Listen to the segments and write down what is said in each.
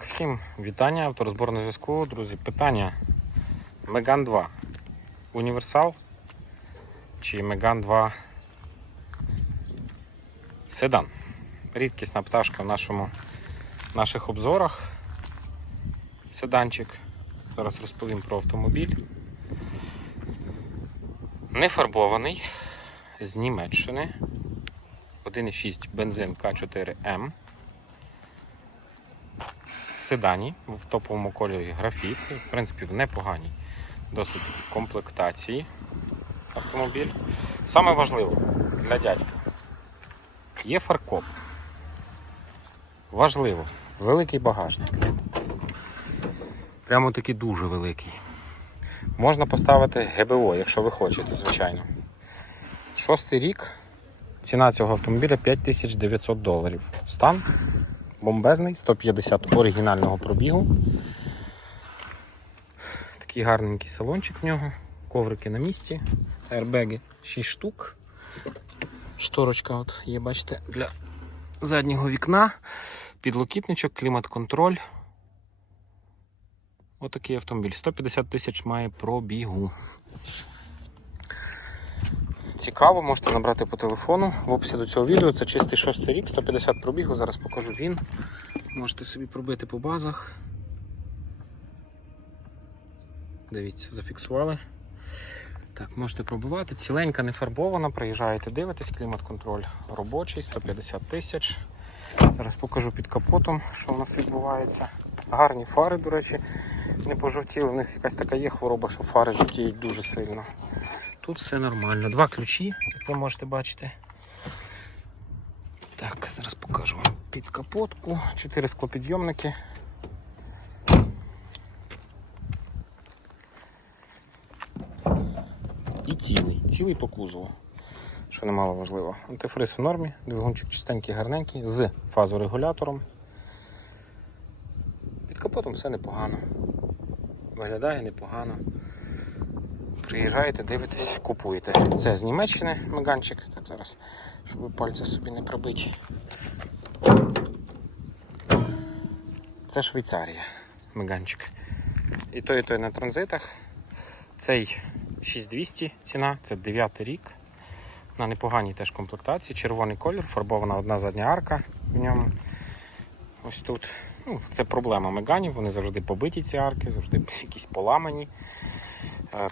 Всім вітання, авторозбор на зв'язку. Друзі, питання. Меган 2. Універсал чи Меган 2 Седан. Рідкісна пташка в нашому, наших обзорах. Седанчик. Зараз розповім про автомобіль. Не фарбований з Німеччини. 1,6 бензин К4М седані в топовому кольорі графіт. В принципі, в непоганій досить таки комплектації автомобіль. Саме важливо для дядька є фаркоп. Важливо, великий багажник. Прямо таки дуже великий. Можна поставити ГБО, якщо ви хочете, звичайно. Шостий рік. Ціна цього автомобіля 5900 доларів. Стан бомбезний, 150 оригінального пробігу. Такий гарненький салончик в нього, коврики на місці, аербеги 6 штук. Шторочка от є, бачите, для заднього вікна, підлокітничок, клімат-контроль. Отакий автомобіль. 150 тисяч має пробігу. Цікаво, можете набрати по телефону. В описі до цього відео це чистий шостий рік, 150 пробігу. Зараз покажу він. Можете собі пробити по базах. Дивіться, зафіксували. Так, можете пробивати. Ціленька, не фарбована, приїжджаєте, дивитесь, клімат-контроль робочий, 150 тисяч. Зараз покажу під капотом, що у нас відбувається. Гарні фари, до речі, не пожовтіли. У них якась така є хвороба, що фари жовтіють дуже сильно. Тут все нормально. Два ключі, як ви можете бачити. Так, зараз покажу вам під капотку. Чотири склопідйомники. І цілий. Цілий по кузову. Що немало важливо. Антифриз в нормі, двигунчик чистенький, гарненький, з фазорегулятором. Під капотом все непогано. Виглядає непогано. Приїжджаєте, дивитесь, купуєте. Це з Німеччини меганчик. Так зараз, щоб пальці собі не пробити. Це Швейцарія, меганчик. І той, і той на транзитах. Цей 6200 ціна, це 9 рік. На непоганій теж комплектації. Червоний колір, фарбована одна задня арка в ньому. Ось тут. Ну, Це проблема меганів, вони завжди побиті ці арки, завжди якісь поламані.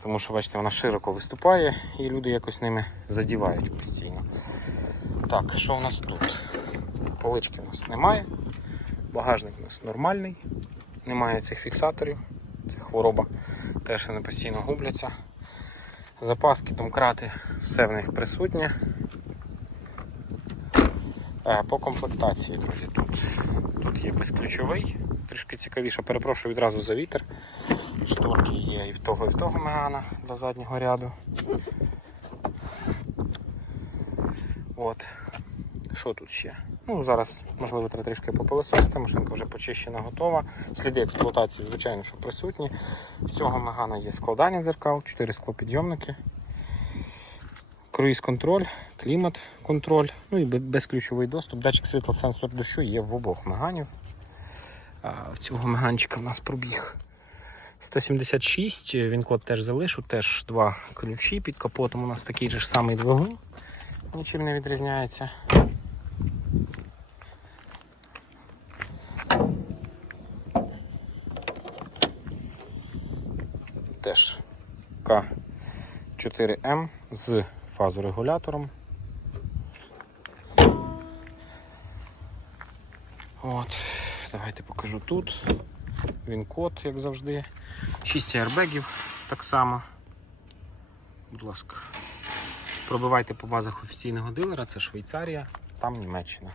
Тому що, бачите, вона широко виступає і люди якось ними задівають постійно. Так, що у нас тут? Полички у нас немає. Багажник у нас нормальний, немає цих фіксаторів. Це хвороба, теж вони постійно губляться. Запаски, домкрати, все в них присутнє. Е, По комплектації, друзі, тут, тут є безключовий, трішки цікавіше, перепрошую відразу за вітер. Шторки є і в того, і в того мегана для заднього ряду. От. Що тут ще? Ну, зараз, можливо, треба трішки попилососити, машинка вже почищена, готова. Сліди експлуатації, звичайно, що присутні. В цього мегана є складання дзеркал, 4 склопідйомники, круїз-контроль, клімат-контроль, ну і безключовий доступ. Датчик світла сенсор дощу є в обох меганів. А в цього меганчика в нас пробіг 176, він код теж залишу, теж два ключі. Під капотом у нас такий же самий двигун, нічим не відрізняється. Теж К4М з фазорегулятором. От, давайте покажу тут. Він код, як завжди. 6 аербегів так само. Будь ласка. Пробивайте по базах офіційного дилера, це Швейцарія, там Німеччина.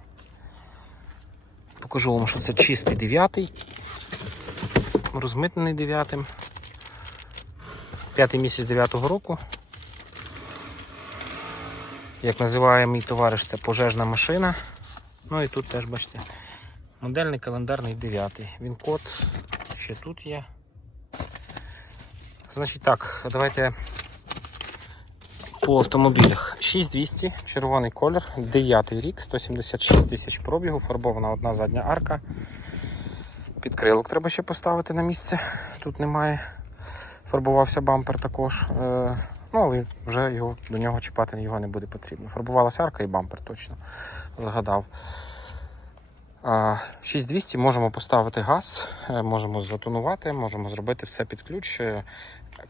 Покажу вам, що це чистий дев'ятий, розмитнений дев'ятим. П'ятий місяць дев'ятого року. Як називає мій товариш, це пожежна машина. Ну і тут теж бачите. Модельний календарний 9. Він код ще тут є. Значить так, давайте по автомобілях. 6200, червоний колір, 9 рік, 176 тисяч пробігу, фарбована одна задня арка. Підкрилок треба ще поставити на місце. Тут немає. Фарбувався бампер також. Е, ну, але вже його, до нього чіпати його не буде потрібно. Фарбувалася арка і бампер точно. Згадав. А, 6200 можемо поставити газ, е, можемо затонувати, можемо зробити все під ключ. Е,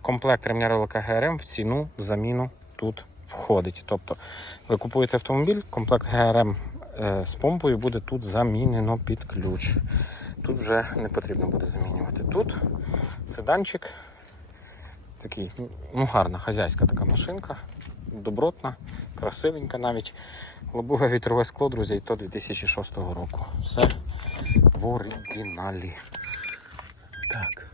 Комплект ремня ролика ГРМ в ціну в заміну тут входить. Тобто ви купуєте автомобіль, комплект ГРМ е, з помпою буде тут замінено під ключ. Тут вже не потрібно буде замінювати. Тут седанчик, такий, ну гарна хазяйська така машинка, добротна, красивенька навіть. Лобове вітрове скло, друзі, і то 2006 року. Все в оригіналі. Так.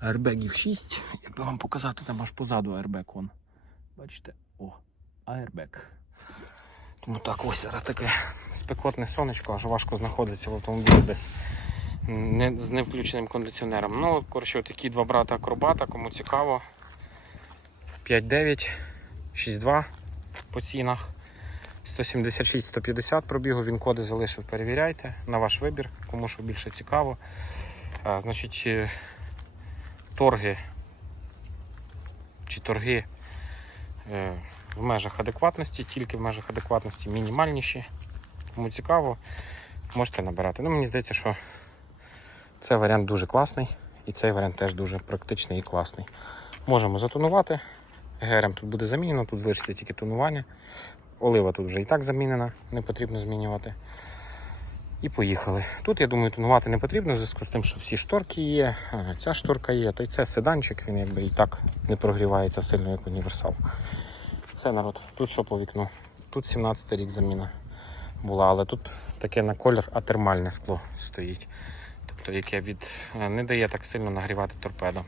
Аербегів 6. Якби вам показати, там аж позаду аербег вон. Бачите? О, аербег. Тому так, ось зараз таке спекотне сонечко, аж важко знаходиться в автомобілі без не, з невключеним кондиціонером. Ну, коротше, такі два брата акробата, кому цікаво. 5.9, 6.2 по цінах. 176-150 пробігу, він коди залишив, перевіряйте на ваш вибір, кому що більше цікаво. А, значить, е, торги чи торги е, в межах адекватності, тільки в межах адекватності мінімальніші. Кому цікаво, можете набирати. Ну, мені здається, що цей варіант дуже класний, і цей варіант теж дуже практичний і класний. Можемо затонувати. ГРМ тут буде замінено, тут залишиться тільки тонування. Олива тут вже і так замінена, не потрібно змінювати. І поїхали. Тут, я думаю, тонувати не потрібно, в зв'язку з тим, що всі шторки є, ця шторка є, то й це седанчик, він якби і так не прогрівається сильно, як універсал. Все, народ, тут що по вікну? Тут 17 рік заміна була, але тут таке на колір атермальне скло стоїть. Тобто, яке від не дає так сильно нагрівати торпедо.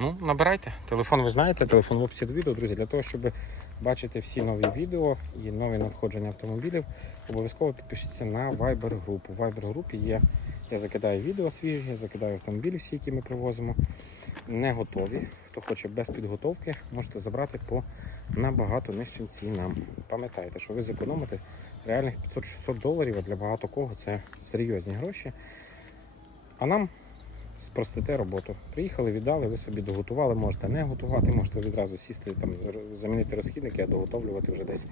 Ну, набирайте. Телефон ви знаєте, телефон в описі до відео, друзі, для того, щоб бачити всі нові відео і нові надходження автомобілів, обов'язково підпишіться на Viber групу. В Viber групі є. Я закидаю відео свіжі, я закидаю автомобілі всі, які ми привозимо. Не готові. Хто хоче без підготовки, можете забрати по набагато нижчим цінам. Пам'ятайте, що ви зекономите реальних 500-600 доларів, а для багато кого це серйозні гроші. А нам спростите роботу. Приїхали, віддали, ви собі доготували, можете не готувати, можете відразу сісти, там, замінити розхідники, а доготовлювати вже десь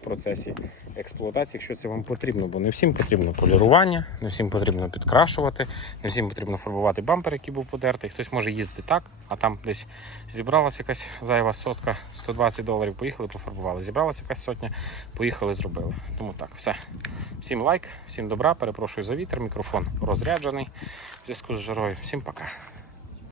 в процесі експлуатації, якщо це вам потрібно, бо не всім потрібно полірування, не всім потрібно підкрашувати, не всім потрібно фарбувати бампер, який був подертий. Хтось може їздити так, а там десь зібралася якась зайва сотка, 120 доларів, поїхали, пофарбували. Зібралася якась сотня, поїхали, зробили. Тому так, все. Всім лайк, всім добра, перепрошую за вітер, мікрофон розряджений в зв'язку з жарою. Всім пока.